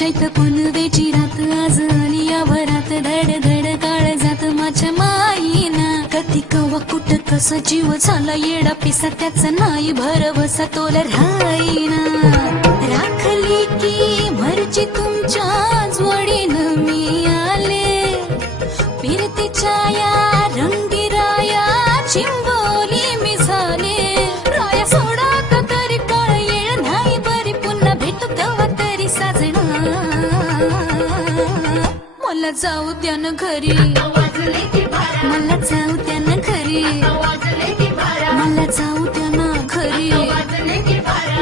चैत पुनवेची रात आज आली या भरात धड धड काळ जात माझ्या माईना कधी कवा कुठ कसा जीव झाला येडा पिसा त्याचा नाही भरवसा तोला राहीना राखली की मर्जी तुमच्या जोडीन मी आले फिरतीच्या या रंगीराया चिंबोली मी झाले राया सोडा आता तरी काळ येळ नाही बरी पुन्हा भेटू तेव्हा तरी साजना मला जाऊ द्या ना घरी मला जाऊ द्या ना घरी मला जाऊ द्या ना घरी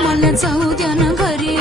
मला जाऊ द्या ना घरी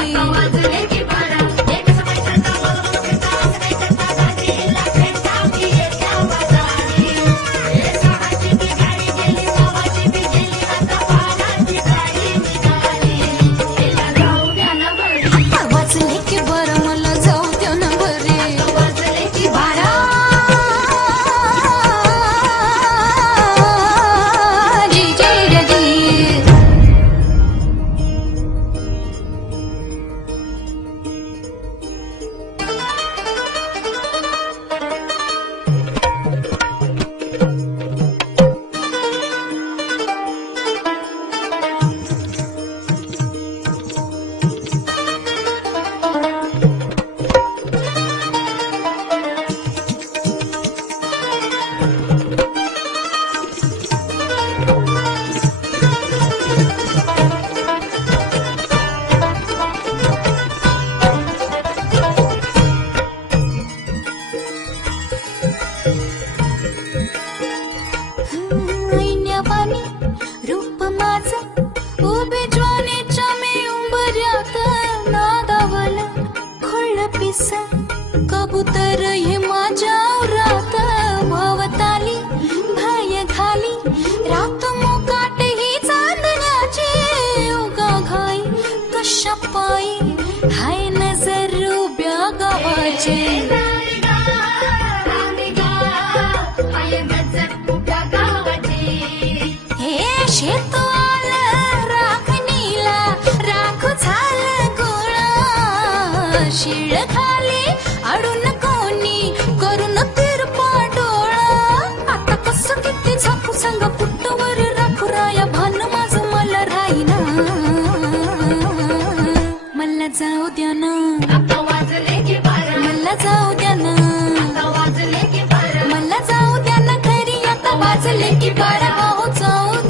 रूप माझं उभे ज्वानेच्या मी उंबऱ्यात नादावल खुळ पिस कबूतर हे माझ्या उरात भवताली भाय घाली रात मोकाट ही चांदण्याची उगा घाई कशा पायी हाय नजर उभ्या गावाचे शेतवाल राखणीला राख झालं गोळा शिळ खाली अडून कोणी करून तिरपा डोळा आता कसं किती झाकू सांग पुट्टवर राखू राया भान माझं मला राहीना मला जाऊ द्या ना मला जाऊ द्या ना मला जाऊ द्या ना घरी आता वाजले की बारा हो जाऊ